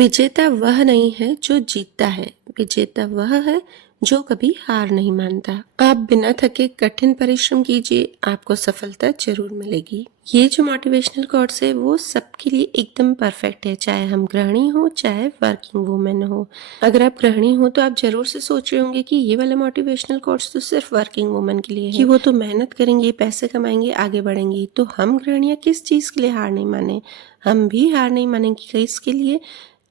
विजेता वह नहीं है जो जीतता है, विजेता वह है जो कभी हार नहीं मानता। आप बिना थके कठिन परिश्रम कीजिए, आपको सफलता जरूर मिलेगी। ये जो मोटिवेशनल कोट्स है वो सबके लिए एकदम परफेक्ट है, चाहे हम गृहिणी हो चाहे वर्किंग वुमेन हो। अगर आप गृहिणी हो तो आप जरूर से सोच रहे होंगे कि ये वाला मोटिवेशनल कोट्स तो सिर्फ वर्किंग वुमेन के लिए है, कि वो तो मेहनत करेंगे, पैसे कमाएंगे, आगे बढ़ेंगी। तो हम गृहिणियां किस चीज के लिए हार नहीं माने? हम भी हार नहीं मानेंगे इसके लिए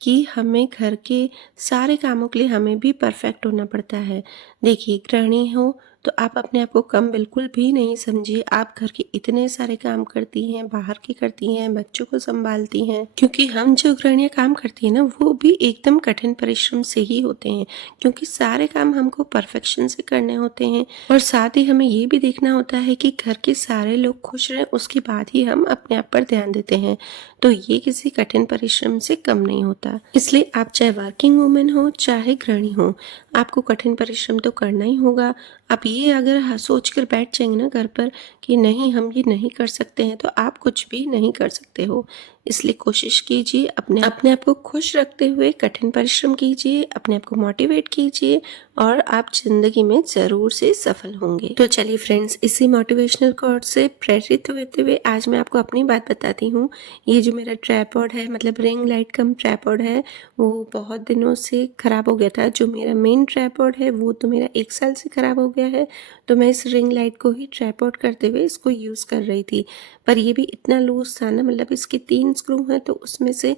कि हमें घर के सारे कामों के लिए हमें भी परफेक्ट होना पड़ता है। देखिए, गृहिणी हो तो आप अपने आप को कम बिल्कुल भी नहीं समझिए। आप घर के इतने सारे काम करती हैं, बाहर के करती हैं, बच्चों को संभालती हैं, क्योंकि हम जो गृहिणियां काम करती हैं ना वो भी एकदम कठिन परिश्रम से ही होते हैं, क्योंकि सारे काम हमको परफेक्शन से करने होते हैं। और साथ ही हमें ये भी देखना होता है कि घर के सारे लोग खुश रहें, उसके बाद ही हम अपने आप पर ध्यान देते हैं। तो ये किसी कठिन परिश्रम से कम नहीं होता। इसलिए आप चाहे वर्किंग वुमेन हो चाहे गृहिणी हो, आपको कठिन परिश्रम तो करना ही होगा। आप ये अगर सोच कर बैठ जाएंगे ना घर पर कि नहीं हम ये नहीं कर सकते हैं, तो आप कुछ भी नहीं कर सकते हो। इसलिए कोशिश कीजिए, अपने आप को खुश रखते हुए कठिन परिश्रम कीजिए, अपने आप को मोटिवेट कीजिए और आप जिंदगी में जरूर से सफल होंगे। तो चलिए फ्रेंड्स, इसी मोटिवेशनल कोट से प्रेरित होते हुए आज मैं आपको अपनी बात बताती हूँ। ये जो मेरा ट्राइपॉड है, मतलब रिंग लाइट कम ट्राइपॉड है, वो बहुत दिनों से खराब हो गया था। जो मेरा मेन ट्राइपॉड है वो तो मेरा 1 साल से खराब हो गया है। तो मैं इस रिंग लाइट को ही ट्राइपॉड करते हुए इसको यूज कर रही थी, पर ये भी इतना लूज था ना, मतलब इसके 3 स्क्रू हैं तो उसमें से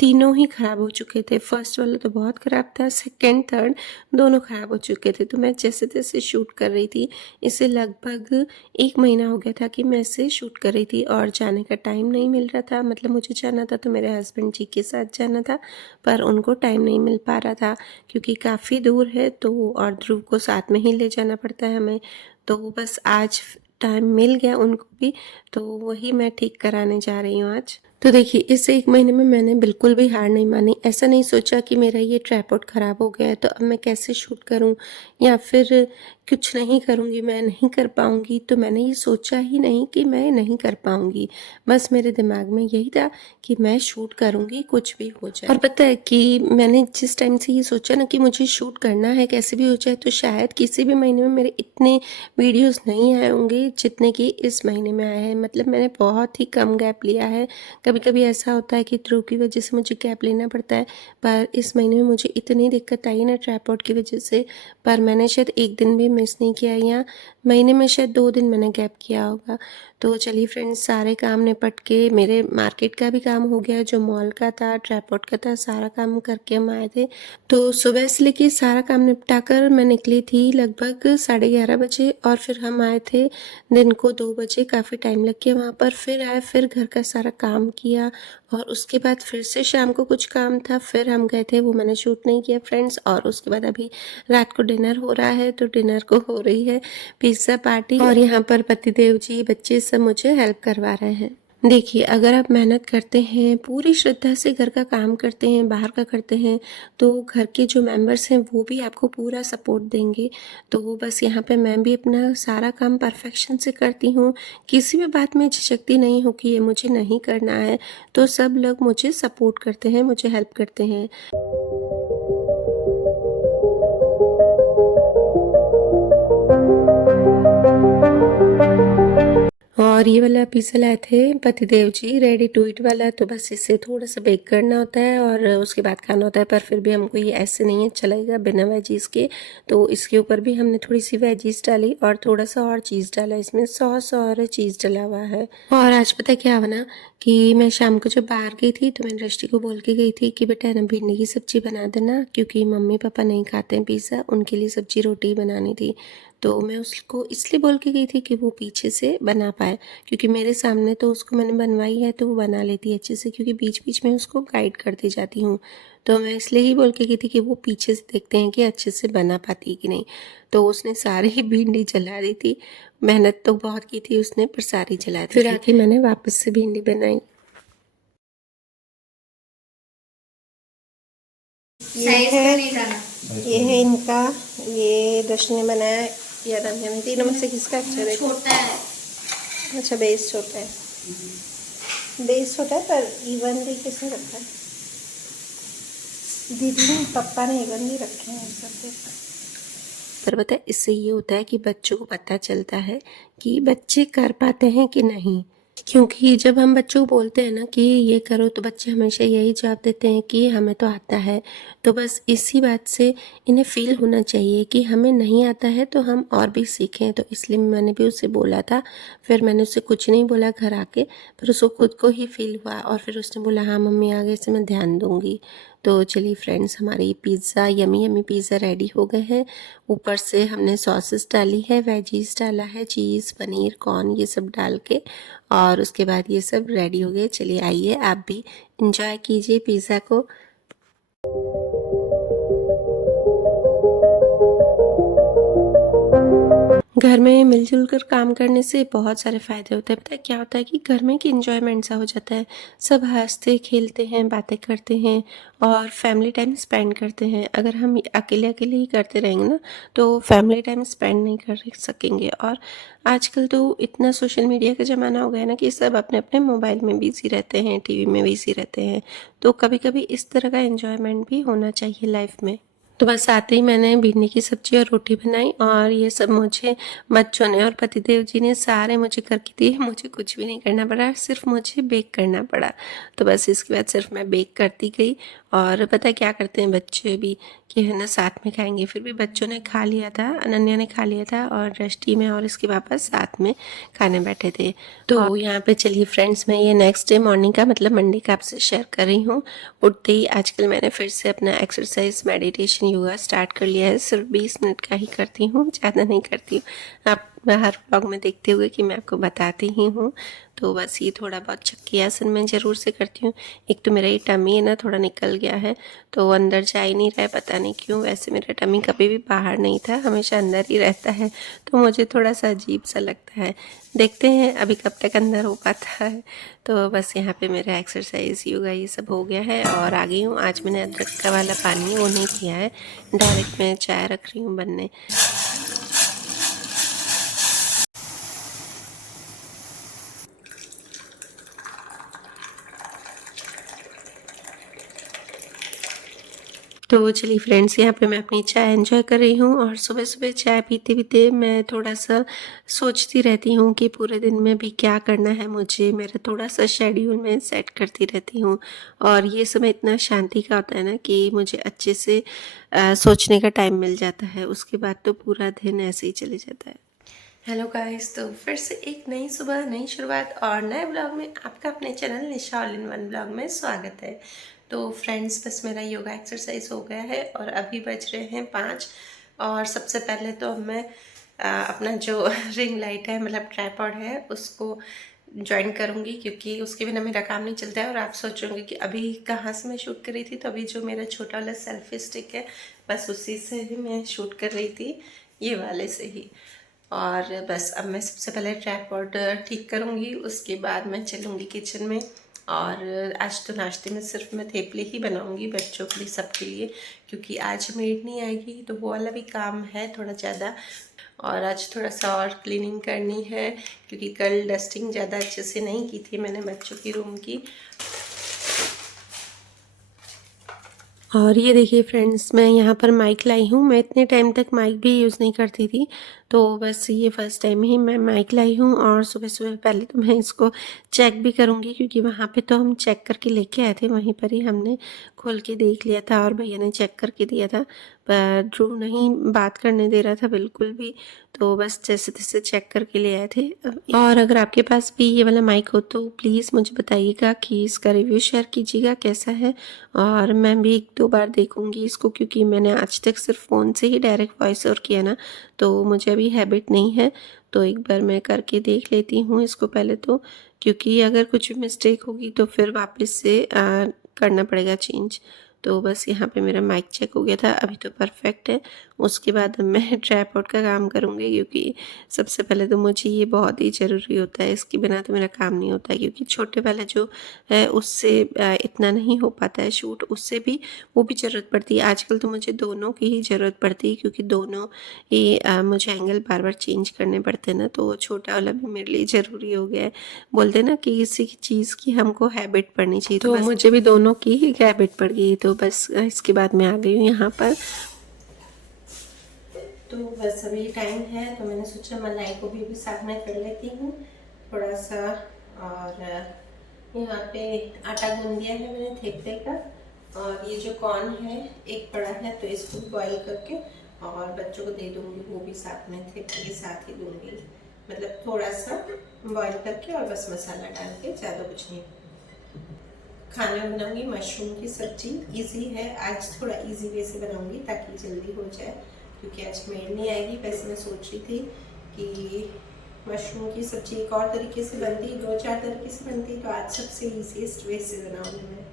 तीनों ही खराब हो चुके थे। फर्स्ट वाला तो बहुत खराब था, सेकंड थर्ड दोनों खराब हो चुके थे। तो मैं जैसे तैसे शूट कर रही थी। इसे लगभग 1 महीना हो गया था कि मैं इसे शूट कर रही थी और जाने का टाइम नहीं मिल रहा था। मतलब मुझे जाना था तो मेरे हस्बैंड जी के साथ जाना था, पर उनको टाइम नहीं मिल पा रहा था क्योंकि काफ़ी दूर है, तो और ध्रुव को साथ में ही ले जाना पड़ता है हमें। तो बस आज टाइम मिल गया उनको भी, तो वही मैं ठीक कराने जा रही हूँ आज। तो देखिए, इस 1 महीने में मैंने बिल्कुल भी हार नहीं मानी। ऐसा नहीं सोचा कि मेरा ये ट्राइपॉड खराब हो गया है तो अब मैं कैसे शूट करूं या फिर कुछ नहीं करूंगी, मैं नहीं कर पाऊंगी। तो मैंने ये सोचा ही नहीं कि मैं नहीं कर पाऊंगी। बस मेरे दिमाग में यही था कि मैं शूट करूंगी, कुछ भी हो जाए। और पता है कि मैंने जिस टाइम से ये सोचा ना कि मुझे शूट करना है कैसे भी हो जाए, तो शायद किसी भी महीने में मेरे इतने वीडियोस नहीं आए होंगे जितने कि इस महीने में आए हैं। मतलब मैंने बहुत ही कम गैप लिया है। कभी कभी ऐसा होता है कि ध्रुव की वजह से मुझे गैप लेना पड़ता है, पर इस महीने में मुझे इतनी दिक्कत आई ना ट्राइपॉड की वजह से, पर मैंने शायद 1 दिन भी मिस नहीं किया, या महीने में शायद 2 दिन मैंने गैप किया होगा। तो चलिए फ्रेंड्स, सारे काम निपट के मेरे मार्केट का भी काम हो गया, जो मॉल का था, ट्राइपॉड का था, सारा काम करके हम आए थे। तो सुबह से लेके सारा काम निपटा कर मैं निकली थी लगभग 11:30 बजे, और फिर हम आए थे दिन को 2 बजे। काफ़ी टाइम लग गया वहाँ पर। फिर आए, फिर घर का सारा काम किया, और उसके बाद फिर से शाम को कुछ काम था, फिर हम गए थे, वो मैंने शूट नहीं किया फ्रेंड्स। और उसके बाद अभी रात को डिनर हो रहा है, तो डिनर को हो रही है पिज्ज़ा पार्टी, और यहाँ पर पतिदेव जी, बच्चे सब मुझे हेल्प करवा रहे हैं। देखिए, अगर आप मेहनत करते हैं, पूरी श्रद्धा से घर का काम करते हैं, बाहर का करते हैं, तो घर के जो मेंबर्स हैं वो भी आपको पूरा सपोर्ट देंगे। तो बस यहाँ पे मैं भी अपना सारा काम परफेक्शन से करती हूँ। किसी भी बात में झिझकती नहीं हूँ कि ये मुझे नहीं करना है। तो सब लोग मुझे सपोर्ट करते हैं, मुझे हेल्प करते हैं। और ये वाला पिज़्ज़ा लाए थे पतिदेव जी, रेडी टू ईट वाला। तो बस इसे थोड़ा सा बेक करना होता है और उसके बाद खाना होता है, पर फिर भी हमको ये ऐसे नहीं अच्छा लगेगा बिना वेजीज के। तो इसके ऊपर भी हमने थोड़ी सी वेजीज डाली और थोड़ा सा और चीज़ डाला, इसमें सॉस और चीज़ डला हुआ है। और आज पता क्या बना कि मैं शाम को जब बाहर गई थी तो मैंने रष्टि को बोल के गई थी कि बेटा ना भिंडी की सब्जी बना देना, क्योंकि मम्मी पापा नहीं खाते हैं पिज़्ज़ा, उनके लिए सब्जी रोटी बनानी थी। तो मैं उसको इसलिए बोल के गई थी कि वो पीछे से बना पाए, क्योंकि मेरे सामने तो उसको मैंने बनवाई है तो वो बना लेती है अच्छे से, क्योंकि बीच बीच में उसको गाइड करती जाती हूँ। तो मैं इसलिए ही बोल के गई थी कि वो पीछे से देखते हैं कि अच्छे से बना पाती है कि नहीं। तो उसने सारी भिंडी जला दी थी। मेहनत तो बहुत की थी उसने, पर सारी जला दी। फिर आके मैंने वापस से भिंडी बनाई। ये है इनका, ये दर्शन ने बनाया या रंजन ने, तीनों में से किसका अच्छा है? छोटा है। अच्छा, बेस छोटा है, 20 होता है, पर इवन तरीके से रखा है। दीदी ने पापा ने गंदी रखे हैं सब। पर पता है इससे ये होता है कि बच्चों को पता चलता है कि बच्चे कर पाते हैं कि नहीं। क्योंकि जब हम बच्चों को बोलते हैं ना कि ये करो तो बच्चे हमेशा यही जवाब देते हैं कि हमें तो आता है। तो बस इसी बात से इन्हें फ़ील होना चाहिए कि हमें नहीं आता है तो हम और भी सीखें। तो इसलिए मैंने भी उसे बोला था। फिर मैंने उससे कुछ नहीं बोला घर आके, पर उसको खुद को ही फ़ील हुआ और फिर उसने बोला हाँ मम्मी आगे से मैं ध्यान दूँगी। तो चलिए फ्रेंड्स, हमारी pizza yummy yummy pizza ready हो गए हैं। ऊपर से हमने सॉसेस डाली है, वेजीज़ डाला है, चीज़, पनीर, कॉर्न ये सब डाल के, और उसके बाद ये सब रेडी हो गए। चलिए आइए आप भी इंजॉय कीजिए पिज़्ज़ा को। घर में मिलजुल कर काम करने से बहुत सारे फ़ायदे होते हैं। पता है क्या होता है कि घर में एक एन्जॉयमेंट सा हो जाता है। सब हँसते खेलते हैं, बातें करते हैं और फैमिली टाइम स्पेंड करते हैं। अगर हम अकेले-अकेले ही करते रहेंगे ना तो फैमिली टाइम स्पेंड नहीं कर सकेंगे। और आजकल तो इतना सोशल मीडिया का ज़माना हो गया है ना कि सब अपने-अपने मोबाइल में बिज़ी रहते हैं, टीवी में बिज़ी रहते हैं। तो कभी-कभी इस तरह का एन्जॉयमेंट भी होना चाहिए लाइफ़ में। तो बस आते ही मैंने भिंडी की सब्ज़ी और रोटी बनाई और ये सब मुझे बच्चों ने और पतिदेव जी ने सारे मुझे करके दिए। मुझे कुछ भी नहीं करना पड़ा, सिर्फ मुझे बेक करना पड़ा। तो बस इसके बाद सिर्फ मैं बेक करती गई। और पता है क्या करते हैं बच्चे भी कि है ना साथ में खाएंगे। फिर भी बच्चों ने खा लिया था, अनन्या ने खा लिया था और दृष्टि में और इसके पापा साथ में खाने बैठे थे। तो यहाँ पे चलिए फ्रेंड्स, मैं ये नेक्स्ट डे मॉर्निंग का मतलब मंडे का आपसे शेयर कर रही हूँ। उठते ही आजकल मैंने फिर से अपना एक्सरसाइज, मेडिटेशन, योगा स्टार्ट कर लिया है। सिर्फ 20 मिनट का ही करती हूँ, ज़्यादा नहीं करती हूँ। आप हर व्लॉग में देखते हुए कि मैं आपको बताती ही हूँ। तो बस ये थोड़ा बहुत चक्की आसन मैं ज़रूर से करती हूँ। एक तो मेरा ये टमी है ना थोड़ा निकल गया है तो अंदर जा ही नहीं रहा है, पता नहीं क्यों। वैसे मेरा टमी कभी भी बाहर नहीं था, हमेशा अंदर ही रहता है। तो मुझे थोड़ा सा अजीब सा लगता है। देखते हैं अभी कब तक अंदर हो पाता है। तो बस यहाँ पे मेरा एक्सरसाइज, योगा ये सब हो गया है और आ गई हूँ। आज मैंने अदरक का वाला पानी वो नहीं किया है, डायरेक्ट मैं चाय रख रही हूँ बनने। तो चलिए फ्रेंड्स, यहाँ पे मैं अपनी चाय एंजॉय कर रही हूँ और सुबह-सुबह चाय पीते-पीते मैं थोड़ा-सा सोचती रहती हूँ कि पूरे दिन में भी क्या करना है मुझे। मेरा थोड़ा-सा शेड्यूल मैं सेट करती रहती हूँ और ये समय इतना शांति का होता है ना कि मुझे अच्छे से सोचने का टाइम मिल जाता है। उसके बाद तो पूरा दिन ऐसे ही चले जाता है। हेलो गाइस, तो फिर से एक नई सुबह, नई शुरुआत और नए ब्लॉग में आपका अपने channel Nisha all in one blog में स्वागत है। तो फ्रेंड्स, बस मेरा योगा एक्सरसाइज हो गया है और अभी बज रहे हैं 5। और सबसे पहले तो मैं अपना जो रिंग लाइट है मतलब ट्राइपॉड है उसको ज्वाइन करूँगी, क्योंकि उसके बिना मेरा काम नहीं चलता है। और आप सोचोगे कि अभी कहाँ से मैं शूट कर रही थी, तो अभी जो मेरा छोटा वाला सेल्फी स्टिक है बस उसी से ही मैं शूट कर रही थी, ये वाले से ही। और बस अब मैं सबसे पहले ट्राइपॉड ठीक करूँगी, उसके बाद मैं चलूँगी किचन में। और आज तो नाश्ते में सिर्फ मैं थेपले ही बनाऊँगी बच्चों के लिए, सबके लिए, क्योंकि आज मेड नहीं आएगी तो वो वाला भी काम है थोड़ा ज़्यादा। और आज थोड़ा सा और क्लीनिंग करनी है, क्योंकि कल डस्टिंग ज़्यादा अच्छे से नहीं की थी मैंने बच्चों की रूम की। और ये देखिए फ्रेंड्स, मैं यहाँ पर माइक लाई हूँ। मैं इतने टाइम तक माइक भी यूज़ नहीं करती थी, तो बस ये फर्स्ट टाइम ही मैं माइक लाई हूँ। और सुबह-सुबह पहले तो मैं इसको चेक भी करूँगी, क्योंकि वहाँ पे तो हम चेक करके लेके आए थे, वहीं पर ही हमने खोल के देख लिया था और भैया ने चेक करके दिया था। पर ध्रुव नहीं बात करने दे रहा था बिल्कुल भी, तो बस जैसे-तैसे चेक करके ले आए थे। और अगर आपके पास भी ये वाला माइक हो तो प्लीज़ मुझे बताइएगा कि इसका रिव्यू शेयर कीजिएगा कैसा है। और मैं भी 1-2 बार देखूँगी इसको, क्योंकि मैंने आज तक सिर्फ फ़ोन से ही डायरेक्ट वॉइस ओवर किया ना, तो मुझे अभी हैबिट नहीं है। तो एक बार मैं करके देख लेती हूँ इसको पहले तो, क्योंकि अगर कुछ भी मिस्टेक होगी तो फिर वापस से करना पड़ेगा चेंज। तो बस यहाँ पे मेरा माइक चेक हो गया था, अभी तो परफेक्ट है। उसके बाद मैं ट्राइपॉड का काम करूँगी, क्योंकि सबसे पहले तो मुझे ये बहुत ही ज़रूरी होता है, इसके बिना तो मेरा काम नहीं होता है। क्योंकि छोटे वाला जो है उससे इतना नहीं हो पाता है शूट, उससे भी वो भी ज़रूरत पड़ती है। आजकल तो मुझे दोनों की ही ज़रूरत पड़ती है, क्योंकि दोनों ही मुझे एंगल बार बार चेंज करने पड़ते हैं ना, तो छोटा वाला भी मेरे लिए ज़रूरी हो गया है। बोलते हैं ना कि किसी चीज़ की हमको हैबिट पड़नी चाहिए, तो मुझे भी दोनों की ही हैबिट पड़ गई। तो बस इसके बाद मैं आ गई हूँ यहाँ पर। तो बस अभी टाइम है, तो मैंने सोचा मलाई को भी साथ में कर लेती हूँ थोड़ा सा। और यहाँ पे आटा गूंद दिया है मैंने थेपले का, और ये जो कॉर्न है एक पड़ा है, तो इसको बॉईल करके और बच्चों को दे दूँगी, वो भी साथ में थेपले के साथ ही दूँगी। मतलब थोड़ा सा बॉईल करके और बस मसाला डाल के, ज़्यादा कुछ नहीं। खाना बनाऊंगी मशरूम की सब्जी, इजी है आज, थोड़ा इजी वे से बनाऊंगी ताकि जल्दी हो जाए, क्योंकि आज मेड नहीं आएगी। वैसे मैं सोच रही थी कि मशरूम की सब्जी एक और तरीके से बनती, 2-4 तरीके से बनती, तो आज सबसे इजीएस्ट वे से बनाऊंगी मैं।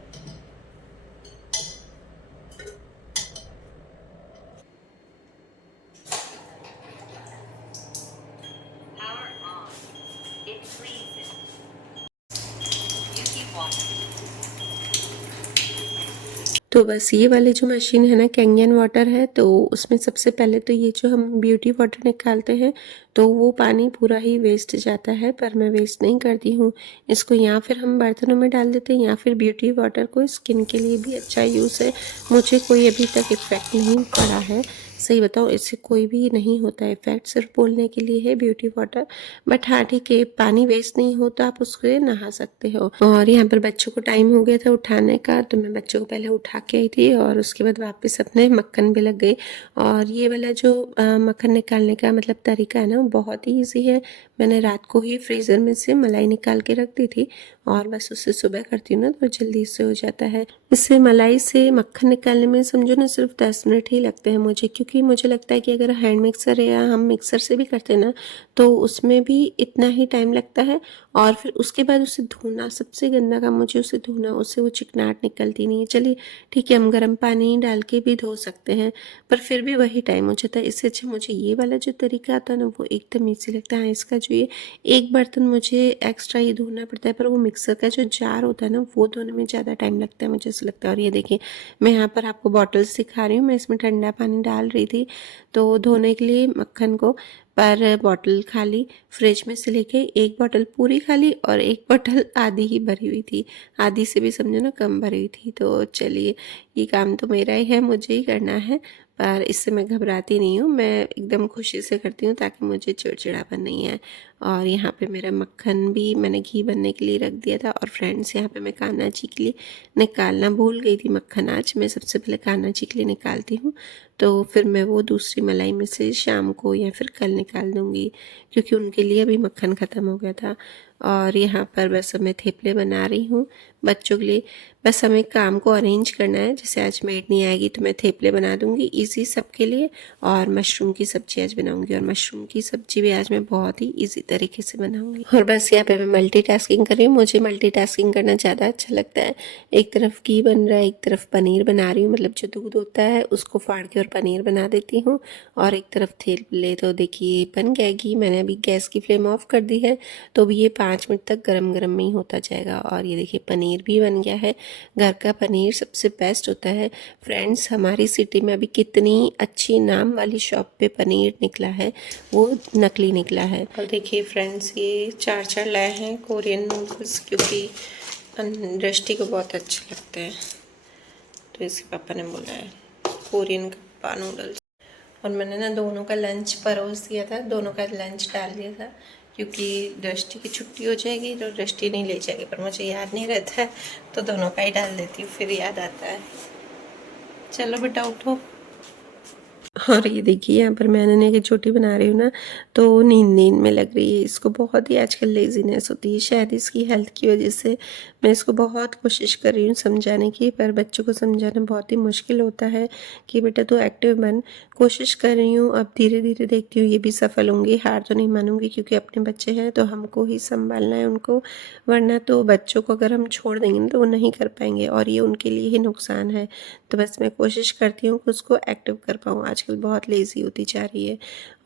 तो बस ये वाली जो मशीन है ना, कैंगन वाटर है, तो उसमें सबसे पहले तो ये जो हम ब्यूटी वाटर निकालते हैं तो वो पानी पूरा ही वेस्ट जाता है, पर मैं वेस्ट नहीं करती हूँ इसको। या फिर हम बर्तनों में डाल देते हैं, या फिर ब्यूटी वाटर को स्किन के लिए भी अच्छा यूज़ है। मुझे कोई अभी तक इफ़ेक्ट नहीं पड़ा है, सही बताऊँ इससे कोई भी नहीं होता है इफ़ेक्ट, सिर्फ बोलने के लिए है ब्यूटी वाटर। बट हाँ ठीक है, पानी वेस्ट नहीं हो तो आप उसको नहा सकते हो। और यहाँ पर बच्चों को टाइम हो गया था उठाने का, तो मैं बच्चों को पहले उठा के आई थी और उसके बाद वापस अपने मक्खन भी लग गई। और ये वाला जो मक्खन निकालने का मतलब तरीका है ना, वो बहुत ही ईजी है। मैंने रात को ही फ्रीज़र में से मलाई निकाल के रख दी थी, और बस उससे सुबह करती हूँ ना तो जल्दी से हो जाता है। इससे मलाई से मक्खन निकालने में समझो ना सिर्फ 10 मिनट ही लगते हैं मुझे, क्योंकि मुझे लगता है कि अगर हैंड मिक्सर या हम मिक्सर से भी करते हैं ना, तो उसमें भी इतना ही टाइम लगता है। और फिर उसके बाद उसे धोना, सबसे गंदा काम मुझे उसे धोना, उससे वो चिकनाहट निकलती नहीं है। चलिए ठीक है, हम गर्म पानी डाल के भी धो सकते हैं, पर फिर भी वही टाइम हो जाता है। इससे अच्छा मुझे ये वाला जो तरीका आता है ना, वो एकदम ईजी लगता है। हाँ, इसका जो ये एक बर्तन मुझे एक्स्ट्रा ये धोना पड़ता है, पर वो मिक्सर का जो जार होता है ना, वो धोने में ज़्यादा टाइम लगता है मुझे ऐसा लगता है। और ये देखिए, मैं यहाँ पर आपको बॉटल्स दिखा रही हूँ, मैं इसमें ठंडा पानी डाल रही थी तो धोने के लिए मक्खन को, पर बॉटल खाली, फ्रिज में से लेके एक बॉटल पूरी खाली और एक बॉटल आधी ही भरी हुई थी, आधी से भी समझो ना कम भरी हुई थी। तो चलिए, ये काम तो मेरा ही है, मुझे ही करना है, पर इससे मैं घबराती नहीं हूँ, मैं एकदम खुशी से करती हूँ ताकि मुझे चिड़चिड़ापन नहीं है। और यहाँ पे मेरा मक्खन भी मैंने घी बनने के लिए रख दिया था। और फ्रेंड्स, यहाँ पे मैं कान्हा जी के लिए निकालना भूल गई थी मक्खन। आज मैं सबसे पहले कान्हा जी के लिए निकालती हूँ, तो फिर मैं वो दूसरी मलाई में से शाम को या फिर कल निकाल दूँगी, क्योंकि उनके लिए अभी मक्खन ख़त्म हो गया था। और यहाँ पर बस मैं थेपले बना रही हूँ बच्चों के लिए। बस हमें काम को अरेंज करना है, जैसे आज मेड नहीं आएगी तो मैं थेपले बना दूँगी इजी सबके लिए, और मशरूम की सब्ज़ी आज बनाऊँगी। और मशरूम की सब्ज़ी भी आज मैं बहुत ही इजी तरीके से बनाऊँगी। और बस यहाँ पे मैं मल्टीटास्किंग कर रही हूँ, मुझे मल्टीटास्किंग करना ज़्यादा अच्छा लगता है। एक तरफ घी बन रहा है, एक तरफ पनीर बना रही हूँ, मतलब जो दूध होता है उसको फाड़ के और पनीर बना देती हूँ, और एक तरफ थेपले। तो देखिए बन गया घी, मैंने अभी गैस की फ्लेम ऑफ कर दी है, तो भी ये 5 मिनट तक गरम गरम में ही होता जाएगा। और ये देखिए पनीर भी बन गया है। घर का पनीर सबसे बेस्ट होता है। फ्रेंड्स, हमारी सिटी में अभी कितनी अच्छी नाम वाली शॉप पे पनीर निकला है, वो नकली निकला है। और देखिए फ्रेंड्स, ये 4 लाए हैं कोरियन नूडल्स, क्योंकि दृष्टि को बहुत अच्छे लगते हैं, तो इसके पापा ने बोला है कोरियन कप्पा नूडल्स। और मैंने ना दोनों का लंच परोस दिया था, दोनों का लंच डाल दिया था, क्योंकि दृष्टि की छुट्टी हो जाएगी तो दृष्टि नहीं ले जाएगी, पर मुझे याद नहीं रहता है तो दोनों का ही डाल देती हूँ, फिर याद आता है। चलो बेटा उठो। और ये देखिए, यहाँ पर मैं अनन्या की चोटी बना रही हूँ ना, तो नींद नींद में लग रही है इसको। बहुत ही आजकल लेजीनेस होती है, शायद इसकी हेल्थ की वजह से। मैं इसको बहुत कोशिश कर रही हूँ समझाने की, पर बच्चों को समझाना बहुत ही मुश्किल होता है कि बेटा तू एक्टिव बन। कोशिश कर रही हूँ, अब धीरे धीरे देखती हूँ ये भी सफल होंगी। हार तो नहीं मानूंगी, क्योंकि अपने बच्चे हैं तो हमको ही संभालना है उनको, वरना तो बच्चों को अगर हम छोड़ देंगे ना तो वो नहीं कर पाएंगे, और ये उनके लिए ही नुकसान है। तो बस मैं कोशिश करती हूँ कि उसको एक्टिव कर पाऊँ। आज आजकल बहुत लेज़ी होती जा रही है।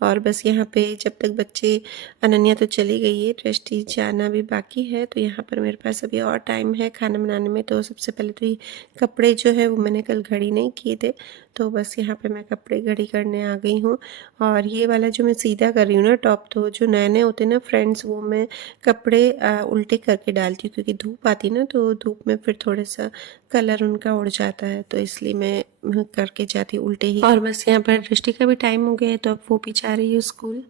और बस यहाँ पे जब तक बच्चे, अनन्या तो चली गई है, दृष्टि जाना भी बाकी है, तो यहाँ पर मेरे पास अभी और टाइम है खाना बनाने में। तो सबसे पहले तो ये कपड़े जो है वो मैंने कल घड़ी नहीं किए थे, तो बस यहाँ पे मैं कपड़े घड़ी करने आ गई हूँ। और ये वाला जो मैं सीधा कर रही हूँ ना टॉप, तो जो नए नए होते हैं ना फ्रेंड्स, वो मैं कपड़े उल्टे करके डालती हूँ, क्योंकि धूप आती है ना, तो धूप में फिर थोड़ा सा कलर उनका उड़ जाता है, तो इसलिए मैं करके जाती हूँ उल्टे ही। और बस यहाँ पर दृष्टि का भी टाइम हो गया है, तो अब वो भी जा रही है स्कूल।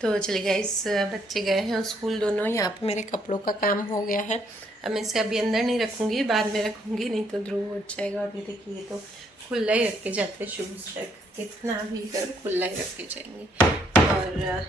तो चलिए गाइस, बच्चे गए हैं स्कूल दोनों। यहाँ पे मेरे कपड़ों का काम हो गया है। अब मैं इसे अभी अंदर नहीं रखूँगी, बाद में रखूँगी, नहीं तो ध्रुव उठ जाएगा। और ये देखिए, तो खुला ही रख के जाते हैं शूज़ तक, कितना भी कर खुला ही रख के जाएंगे। और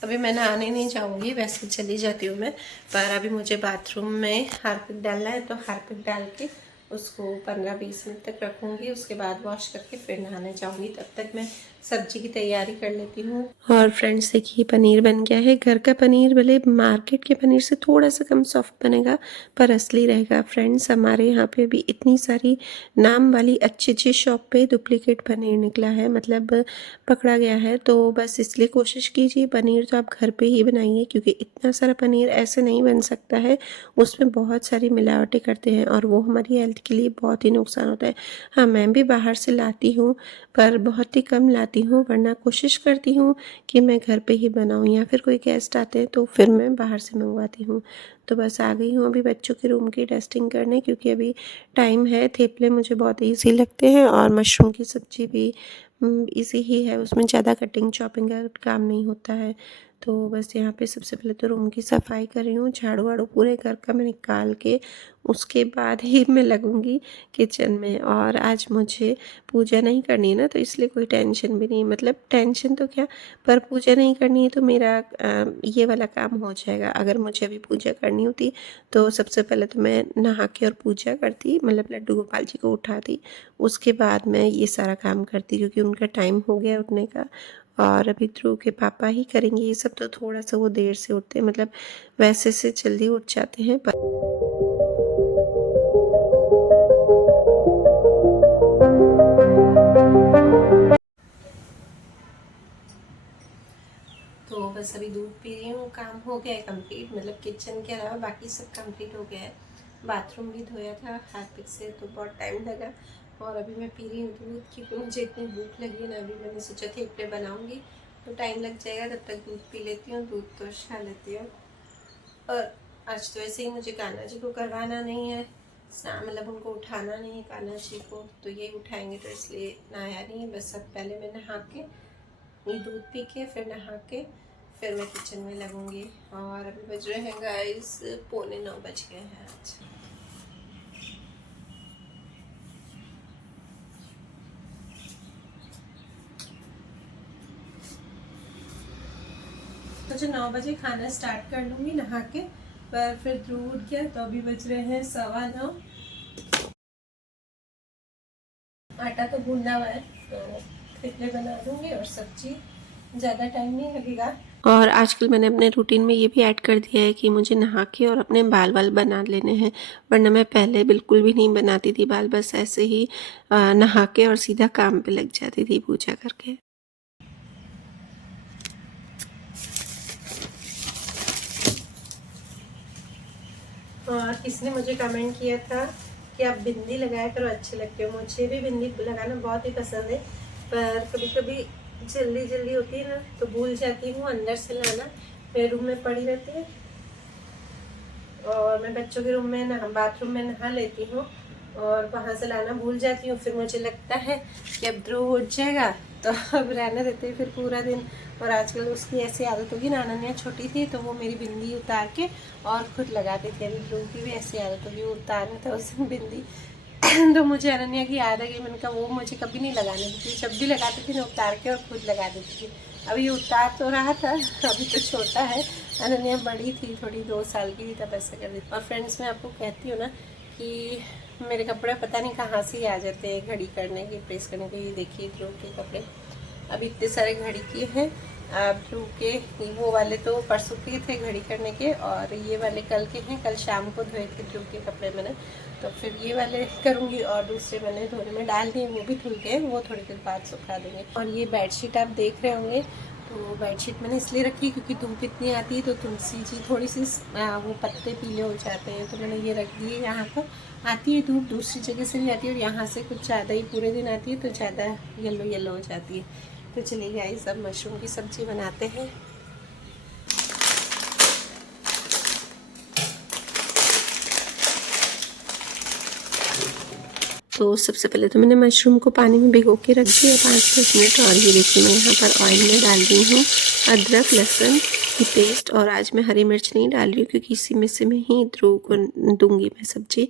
अभी मैं नहाने नहीं जाऊँगी, वैसे चली जाती हूँ मैं, पर अभी मुझे बाथरूम में हार्पिक डालना है, तो हार्पिक डाल के उसको 15-20 मिनट तक रखूँगी। उसके बाद वॉश करके फिर नहाने जाऊँगी। तब तक मैं सब्जी की तैयारी कर लेती हूँ। और फ्रेंड्स देखिए, पनीर बन गया है। घर का पनीर भले मार्केट के पनीर से थोड़ा सा कम सॉफ्ट बनेगा, पर असली रहेगा। फ्रेंड्स, हमारे यहाँ पे भी इतनी सारी नाम वाली अच्छी अच्छी शॉप पे डुप्लीकेट पनीर निकला है, मतलब पकड़ा गया है। तो बस इसलिए कोशिश कीजिए पनीर तो आप घर पे ही बनाइए, क्योंकि इतना सारा पनीर ऐसे नहीं बन सकता है। उसमें बहुत सारी मिलावटें करते हैं और वो हमारी हेल्थ के लिए बहुत ही नुकसान होता है। हाँ, मैं भी बाहर से लाती हूँ, पर बहुत ही कम लाती हूँ, वरना कोशिश करती हूँ कि मैं घर पे ही बनाऊँ, या फिर कोई गेस्ट आते हैं तो फिर मैं बाहर से मंगवाती हूँ। तो बस आ गई हूँ अभी बच्चों के रूम की डस्टिंग करने, क्योंकि अभी टाइम है। थेपले मुझे बहुत ईजी लगते हैं, और मशरूम की सब्ज़ी भी ईजी ही है, उसमें ज़्यादा कटिंग चॉपिंग का काम नहीं होता है। तो बस यहाँ पे सबसे पहले तो रूम की सफाई कर रही हूँ, झाड़ू वाड़ू पूरे घर का मैं निकाल के उसके बाद ही मैं लगूँगी किचन में। और आज मुझे पूजा नहीं करनी है ना, तो इसलिए कोई टेंशन भी नहीं, मतलब टेंशन तो क्या, पर पूजा नहीं करनी है तो मेरा ये वाला काम हो जाएगा। अगर मुझे अभी पूजा करनी होती तो सबसे पहले तो मैं नहा के और पूजा करती, मतलब लड्डू गोपाल जी को उठाती, उसके बाद मैं ये सारा काम करती, क्योंकि उनका टाइम हो गया उठने का। और अभी ध्रुव के पापा ही करेंगे ये सब, तो थोड़ा सा वो देर से उठते हैं, मतलब वैसे से जल्दी उठ जाते हैं, पर तो बस अभी दूध पी रही हूँ। काम हो गया है कंप्लीट, मतलब किचन के अलावा बाकी सब कंप्लीट हो गया है। बाथरूम भी धोया था हार्पिक से, तो बहुत टाइम लगा। और अभी मैं पी रही हूँ दूध, क्योंकि मुझे इतनी भूख लगी है ना। अभी मैंने सोचा थेपले बनाऊँगी तो टाइम लग जाएगा, तब तक दूध पी लेती हूँ, दूध तो खा लेती हूँ। और आज तो ऐसे ही मुझे कान्हा जी को करवाना नहीं है स्नान, मतलब उनको उठाना नहीं है कान्हा जी को, तो ये उठाएंगे, तो इसलिए नहाया नहीं है। बस अब पहले मैं नहा के, दूध पी के, फिर नहा के, फिर मैं किचन में लगूंगी। और अभी बज रहे हैं गाइस 8:45 बज गए हैं आज। मुझे 9 बजे खाना स्टार्ट कर लूँगी नहा के, पर फिर ध्रुव उठ गया, तो अभी बज रहे हैं 9:15। आटा तो गूंदा हुआ है, तो थेपले बना दूँगी और सब्जी, ज़्यादा टाइम नहीं लगेगा। और आजकल मैंने अपने रूटीन में ये भी ऐड कर दिया है कि मुझे नहा के और अपने बाल बना लेने हैं, वरना मैं पहले बिल्कुल भी नहीं बनाती थी बाल, बस ऐसे ही नहा के और सीधा काम पे लग जाती थी पूजा करके। और किसने मुझे कमेंट किया था कि आप बिंदी लगाया करो, अच्छे लगते हो। मुझे भी बिंदी लगाना बहुत ही पसंद है, पर कभी कभी जल्दी जल्दी होती है ना, तो भूल जाती हूँ अंदर से लाना। मेरे रूम में पड़ी रहती है, और मैं बच्चों के रूम में बाथरूम में नहा लेती हूँ, और वहाँ से लाना भूल जाती हूँ। फिर मुझे लगता है कि अब ध्रुव उठ जाएगा, तो अब रहने देते हैं फिर पूरा दिन। और आजकल उसकी ऐसी आदत होगी ना, अनन्या छोटी थी तो वो मेरी बिंदी उतार के और खुद लगाती थी। अभी ध्रुव की भी ऐसी आदत होगी, वो उतारना था उस दिन बिंदी तो मुझे अनन्या की याद है कि मैंने कहा वो मुझे कभी नहीं लगाने देती, जब भी लगाती थी ना उतार के और खुद लगा देती थी। अभी उतार तो रहा था, अभी तो छोटा है, अनन्या बड़ी थी थोड़ी, 2 साल की थी, तब ऐसा कर देती। और फ्रेंड्स, मैं आपको कहती हूँ ना कि मेरे कपड़े पता नहीं कहाँ से ही आ जाते हैं घड़ी करने के, प्रेस करने के। ये देखिए ध्रुव के कपड़े अभी इतने सारे घड़ी किए हैं, ब्लू के, वो वाले तो परसों के थे घड़ी करने के, और ये वाले कल के हैं। कल शाम को धोए थे ब्लू के कपड़े मैंने, तो फिर ये वाले करूँगी। और दूसरे मैंने धोने में डाल दिए, वो भी धुल के, वो थोड़ी देर बाद सुखा देंगे। और ये बेडशीट आप देख रहे होंगे, तो बेडशीट मैंने इसलिए रखी क्योंकि धूप इतनी आती है तो तुलसी जी थोड़ी सी वो पत्ते पीले हो जाते हैं, तो मैंने ये रख दिए यहाँ पर। आती है धूप दूसरी जगह से भी आती है, और यहाँ से कुछ ज़्यादा ही पूरे दिन आती है तो ज़्यादा येलो येलो हो जाती है। तो चलिए गाइस, अब मशरूम की सब्ज़ी बनाते हैं। तो सबसे पहले तो मैंने मशरूम को पानी में भिगो के रख दिया 5-10 मिनट। और ये देखिए मैं यहाँ पर ऑयल में डाल रही हूँ अदरक लहसुन की पेस्ट, और आज मैं हरी मिर्च नहीं डाल रही हूँ क्योंकि इसी में से मैं ही ध्रुव को दूंगी मैं सब्जी।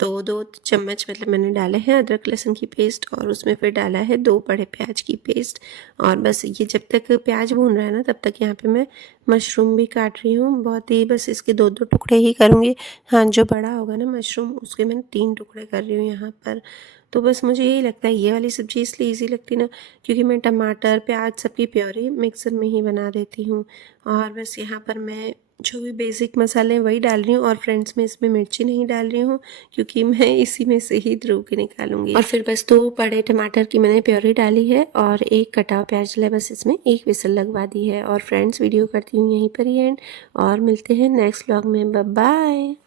तो 2 चम्मच मतलब मैंने डाले हैं अदरक लहसुन की पेस्ट, और उसमें फिर डाला है 2 बड़े प्याज की पेस्ट। और बस ये जब तक प्याज भून रहा है ना, तब तक यहाँ पे मैं मशरूम भी काट रही हूँ। बहुत ही बस इसके 2-2 टुकड़े ही करूँगी। हाँ, जो बड़ा होगा ना मशरूम, उसके मैंने 3 टुकड़े कर रही हूँ यहाँ पर। तो बस मुझे यही लगता है, ये वाली सब्ज़ी इसलिए ईज़ी लगती ना, क्योंकि मैं टमाटर प्याज सबकी प्योरी मिक्सर में ही बना देती हूँ। और बस यहाँ पर मैं जो भी बेसिक मसाले हैं वही डाल रही हूँ, और फ्रेंड्स में इसमें मिर्ची नहीं डाल रही हूँ क्योंकि मैं इसी में से ही ध्रुव के निकालूंगी। और फिर बस 2 बड़े टमाटर की मैंने प्योरी डाली है, और 1 कटा हुआ प्याज डाला, बस इसमें 1 विसल लगवा दी है। और फ्रेंड्स, वीडियो करती हूँ यहीं पर ही एंड, और मिलते हैं नेक्स्ट व्लॉग में। Bye bye.